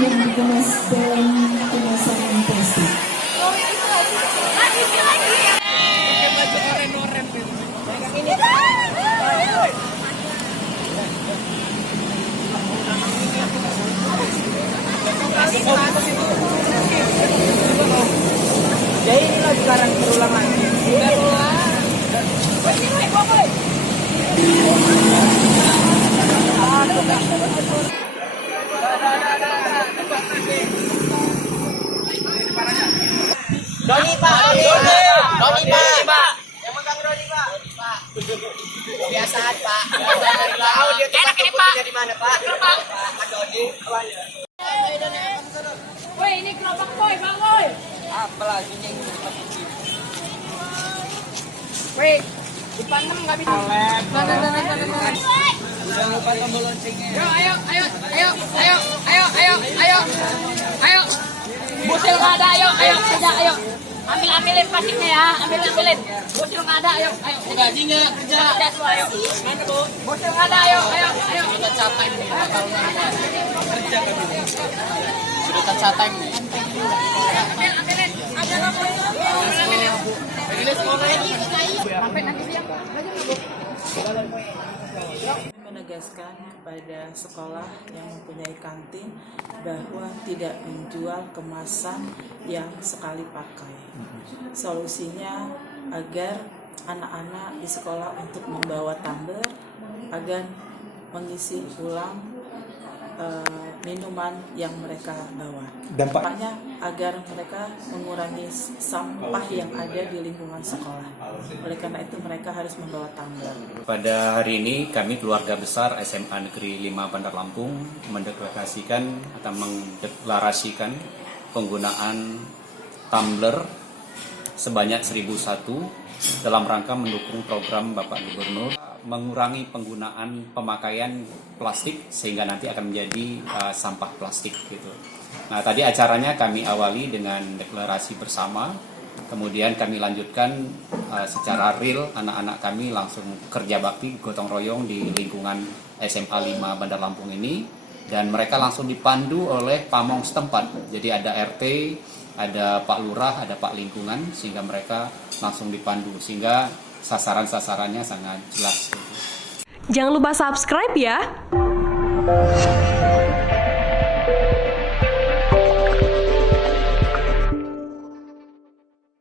yang dikemas dalam kemasan plastik. Jadi inilah sekarang perulangan. Doni Pak, Doni Pak, yang megang Doni Pak. Kebiasaan Pak. Tahu dia tempat jemputnya di mana Pak? Pak Doni. Woi, ini gerobak boy, bang boy. Apalagi yang Woi, dipanem nggak bisa. Jangan lupa tombol loncengnya. Ayo, ayo, ayo, ayo, ayo, ayo, ayo, ayo. Busil nggak ada, ayo, ayo, kerja, ayo. Ambilin plastiknya ya, ambilin. Busil nggak ada, ayo, ayo. Gajinya kerja. Kerja semua, ayo. Busil nggak ada, ayo, ayo, ayo. Sudah capai nih. Kerja kami. Sudah tercapai nih. Ambilin. Ini sekolah ini. Sampai nanti siang. Menegaskan kepada sekolah yang mempunyai kantin bahwa tidak menjual kemasan yang sekali pakai. Solusinya agar anak-anak di sekolah untuk membawa tumbler agar mengisi ulang minuman yang mereka bawa. Dampaknya agar mereka mengurangi sampah yang ada di lingkungan sekolah. Oleh karena itu mereka harus membawa tumbler. Pada hari ini kami keluarga besar SMA Negeri 5 Bandar Lampung mendeklarasikan atau mendeklarasikan penggunaan tumbler sebanyak 1001 dalam rangka mendukung program Bapak Gubernur mengurangi penggunaan pemakaian plastik sehingga nanti akan menjadi sampah plastik gitu. Nah, tadi acaranya kami awali dengan deklarasi bersama, kemudian kami lanjutkan secara real anak-anak kami langsung kerja bakti gotong royong di lingkungan SMA 5 Bandar Lampung ini dan mereka langsung dipandu oleh pamong setempat. Jadi ada RT, ada Pak Lurah, ada Pak Lingkungan sehingga mereka langsung dipandu sehingga sasaran-sasarannya sangat jelas. Jangan lupa subscribe ya.